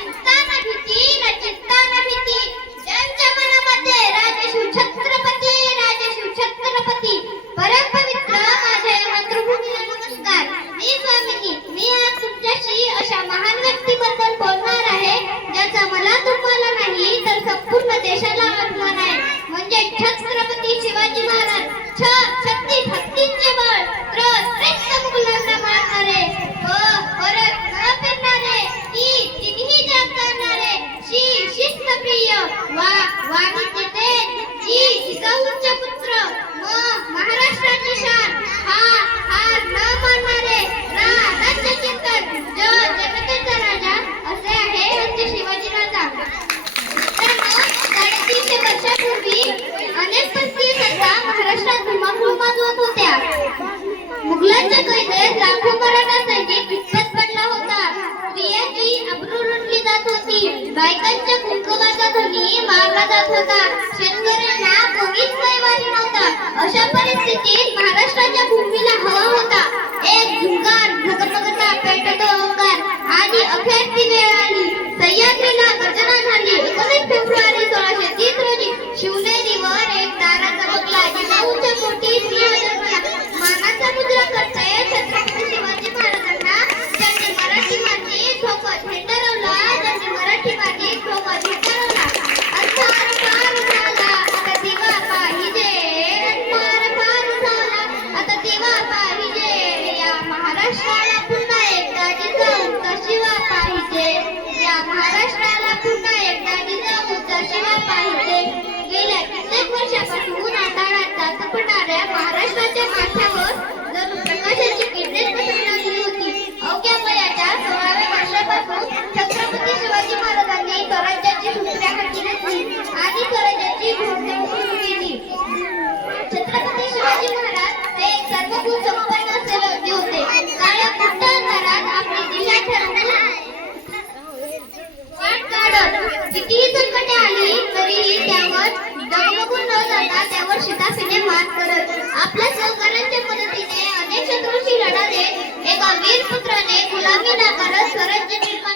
चिंता ना भीती न चिंता ना भीती ज्यांच्या मनामध्ये राजशिव छत्रपती परमपवित्र माझ्या या मातृभूमीला नमस्कार. मी स्वामिनी, मी आज तुमच्याशी अशा महान व्यक्तीबद्दल बोलणार आहे ज्याचा मला तुम्हाला नाही तर संपूर्ण देशाला अभिमान आहे. म्हणजे छत्रपती शिवाजी महाराज. छत्तीस हत्तींचे बळ, श्रेष्ठ मुलांना मारणारे, परत न फिरणारे, तिन्ही जग करणारे, शिस्तप्रिय, वाणिज्य तेज, जिजाऊंचे पुत्र, महाराष्ट्राची शान, हार न मानणारे, राज्य चिंतन, जनतेचा राजा असे आहे आमचे शिवाजी राजा. 350 वर्षापूर्वी अनेक परकीय सत्ता महाराष्ट्रात धुमाकूळ माजवत होत्या. मुघलांच्या कैदेत लाखो मराठा सैनिक विस्फोट पडला होता. स्त्रियांची अब्रू लुटली जात होती. बायकांच्या कुंकवाचा ध्वनी मारला जात होता. शेतकऱ्यांना कोणीच कैवारी नव्हता. अशा परिस्थितीत महाराष्ट्राच्या भूमीला हवा होता एक झुंकार, झगमगता पेटतो ओंकार. आणि अखेर ती वेळ आली. सह्याद्रीला गर्जना झाली. 19 फेब्रुवारी 1630 रोजी शिवनेरीवर एक ताराचा बंगला, जिजाऊंच्या पोटी सिंह जन्मला. मानाचा मुद्रा करते छत्रपती शिवाजी महाराजांना, ज्यांनी मराठी माती सोबत हेंडरवला, ज्यांनी मराठी माती सोबत हेंडरवला. अंधार पार झाला आता दिवा पाहिजे, अंधार पार झाला आता दिवा पाहिजे. या महाराष्ट्राला पुन्हा एकदा जिजाऊंचा शिवा पाहिजे. या महाराष्ट्राला पुन्हा एकदा जिजाऊंचा शिवा पाहिजे. गेल्या कित्येक वर्षापासून आधारात तापणाऱ्या महाराष्ट्राच्या माथ्यावर जणू प्रकाशाची किरणे पसरू लागली होती. अवघ्या वयाच्या 16व्या वर्षापासून छत्रपती शिवाजी महाराजांनी स्वराज्याची सूत्रे हाती घेतली आणि स्वराज्याची घोषणा सुरू केली. छत्रपती शिवाजी महाराज हे सर्वगुण संपन्न असे व्यक्ती होते. काळ्या गुप्त अंधारात आपली दिशा ठरवून वाट काढत कितीही संकटे आली तरीही त्यावर डगमगून न जाता त्यावर शिताफीने मात करत आपल्या सहकाऱ्यांच्या मदतीने अनेक शत्रूंशी लढा देत एका वीर पुत्राने गुलामी नाकारत स्वराज्य निर्माण